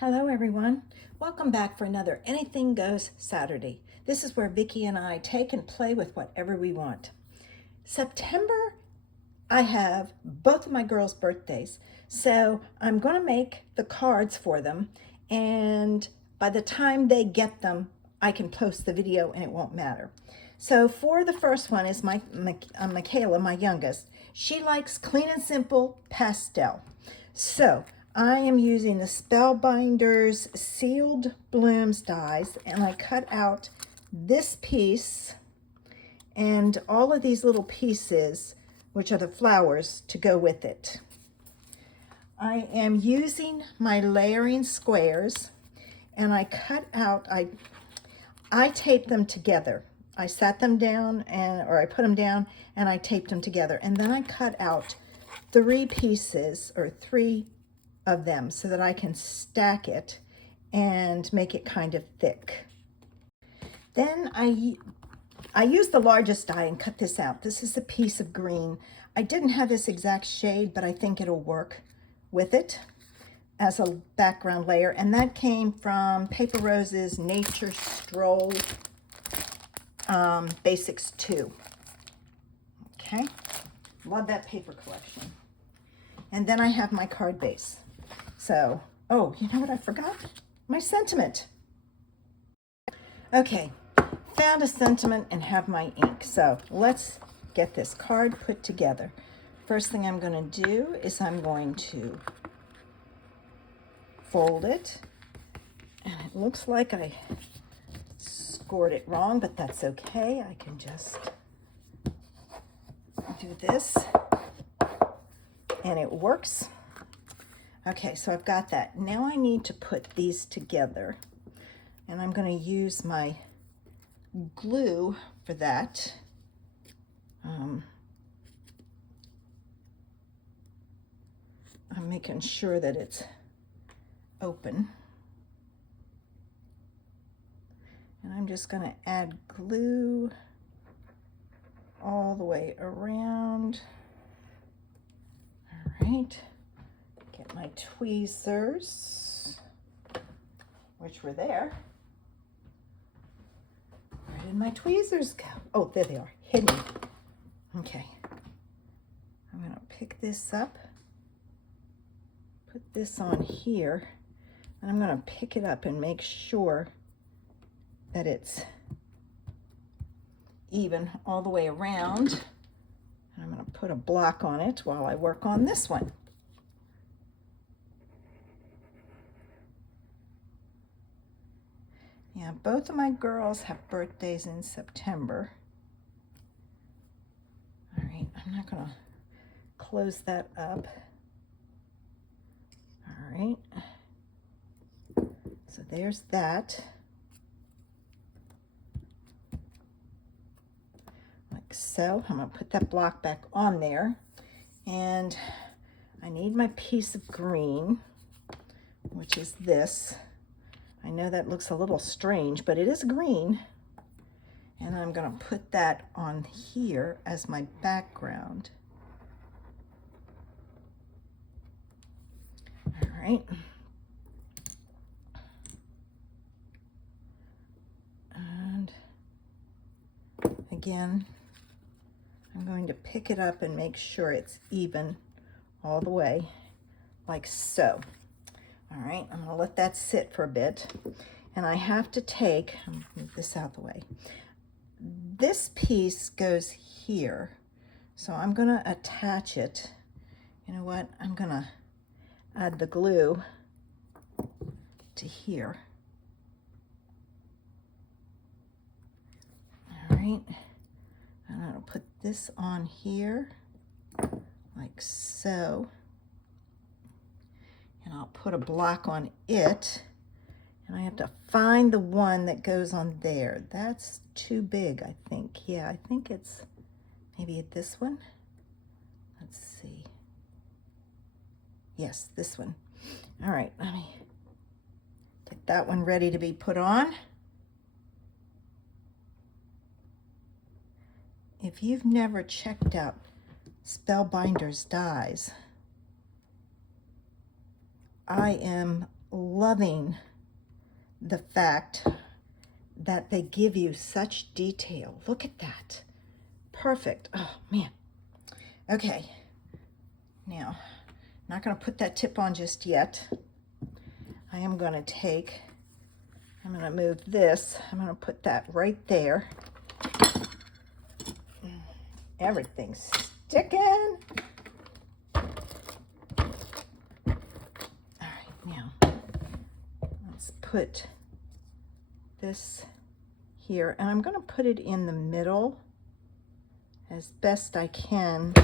Hello everyone. Welcome back for another Anything Goes Saturday. This is where Vicki and I take and play with whatever we want. September, I have both of my girls' birthdays, so I'm going to make the cards for them, and by the time they get them, I can post the video and it won't matter. So for the first one is Michaela, my youngest. She likes clean and simple pastel. So I am using the Spellbinders Sealed Blooms dies, and I cut out this piece and all of these little pieces, which are the flowers, to go with it. I am using my layering squares, and I cut out, I taped them together. I sat them down, or I put them down, and I taped them together. And then I cut out 3 pieces, or 3 of them, so that I can stack it and make it kind of thick. Then I used the largest die and cut this out. This is a piece of green. I didn't have this exact shade, but I think it'll work with it as a background layer. And that came from Paper Rose's Nature Stroll Basics 2. Okay, love that paper collection. And then I have my card base. So, oh, you know what I forgot? My sentiment. Okay, found a sentiment and have my ink. So let's get this card put together. First thing I'm going to do is I'm going to fold it. And it looks like I scored it wrong, but that's okay. I can just do this and it works. Okay, so I've got that. Now I need to put these together, and I'm going to use my glue for that. I'm making sure that it's open. And I'm just going to add glue all the way around. All right. Get my tweezers, which were there. Where did my tweezers go? Oh, there they are, hidden. Okay. I'm going to pick this up, put this on here, and I'm going to pick it up and make sure that it's even all the way around. And I'm going to put a block on it while I work on this one. Yeah, both of my girls have birthdays in September. All right, I'm not going to close that up. All right. So there's that. Like so. I'm going to put that block back on there. And I need my piece of green, which is this. I know that looks a little strange, but it is green. And I'm going to put that on here as my background. All right. And again, I'm going to pick it up and make sure it's even all the way, like so. All right, I'm going to let that sit for a bit. And I have to take, I'm going to move this out of the way. This piece goes here. So I'm going to attach it. You know what? I'm going to add the glue to here. All right. I'm going to put this on here like so. And I'll put a block on it, and I have to find the one that goes on there. That's too big, I think. Yeah, I think it's maybe this one. Let's see. Yes, this one. All right, let me get that one ready to be put on. If you've never checked out Spellbinders dies, I am loving the fact that they give you such detail. Look at that. Perfect. Oh, man. Okay. Now, not going to put that tip on just yet. I am going to I'm going to move this. I'm going to put that right there. Everything's sticking. All right, now let's put this here, and I'm going to put it in the middle as best I can,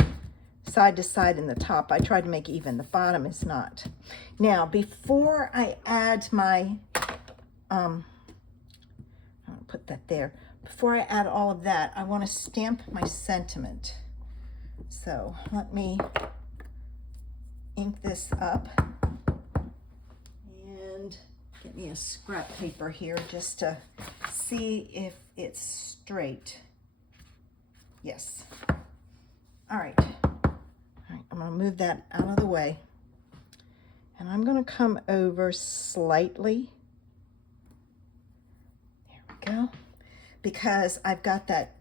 side to side in the top. I try to make even. The bottom is not. Now, before I add my, I'm going to put that there. Before I add all of that, I want to stamp my sentiment. So let me ink this up and get me a scrap paper here just to see if it's straight. Yes. All right. I'm going to move that out of the way. And I'm going to come over slightly. There we go. Because I've got that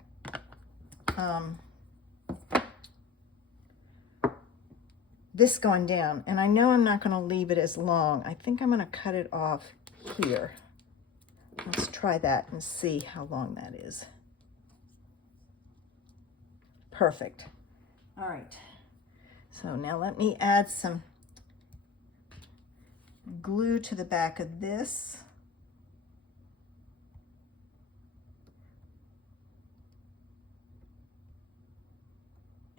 this going down, and I know I'm not going to leave it as long. I think I'm going to cut it off here. Let's try that and see how long that is. Perfect. All right. So now let me add some glue to the back of this.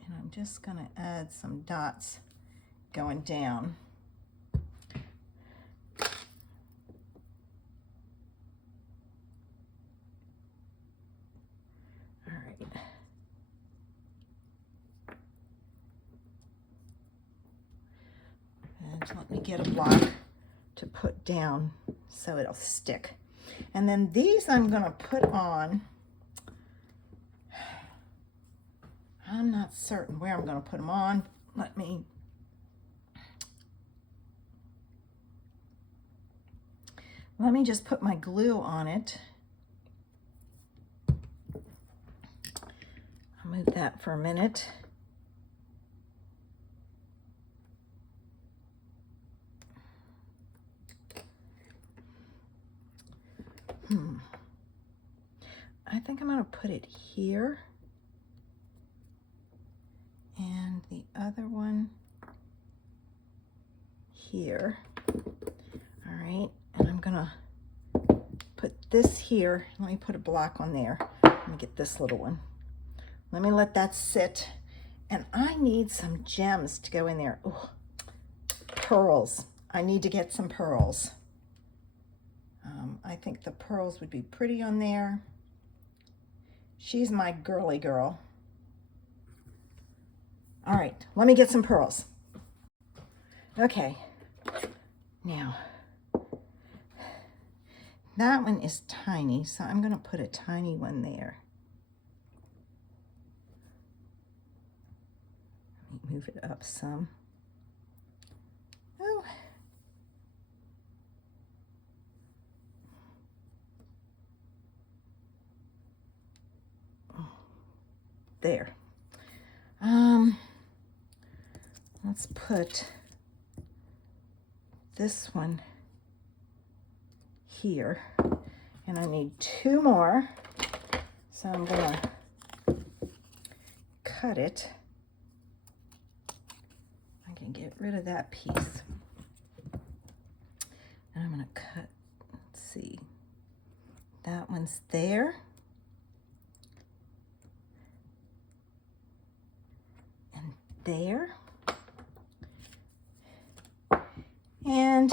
And I'm just going to add some dots going down. All right. And let me get a block to put down so it'll stick. And then these I'm going to put on. I'm not certain where I'm going to put them on. Let me just put my glue on it. I'll move that for a minute. I think I'm going to put it here. And the other one here. All right, and I'm gonna put this here. Let me put a block on there. Let me get this little one. Let me let that sit. And I need some gems to go in there. Ooh, pearls. I need to get some pearls. I think the pearls would be pretty on there. She's my girly girl. All right, let me get some pearls. Okay, now, that one is tiny, so I'm gonna put a tiny one there. Let me move it up some. Oh. There. Let's put this one here, and I need two more, so I'm gonna cut it. I can get rid of that piece, and I'm gonna cut, let's see, that one's there, and there. And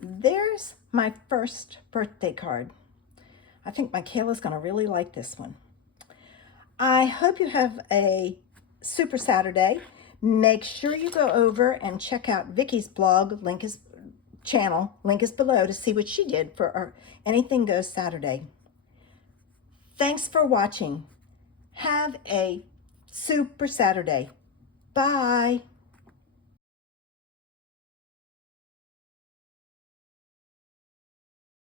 there's my first birthday card. I think Michaela's going to really like this one. I hope you have a super Saturday. Make sure you go over and check out Vicky's blog, channel, link is below, to see what she did for our Anything Goes Saturday. Thanks for watching. Have a super Saturday. Bye.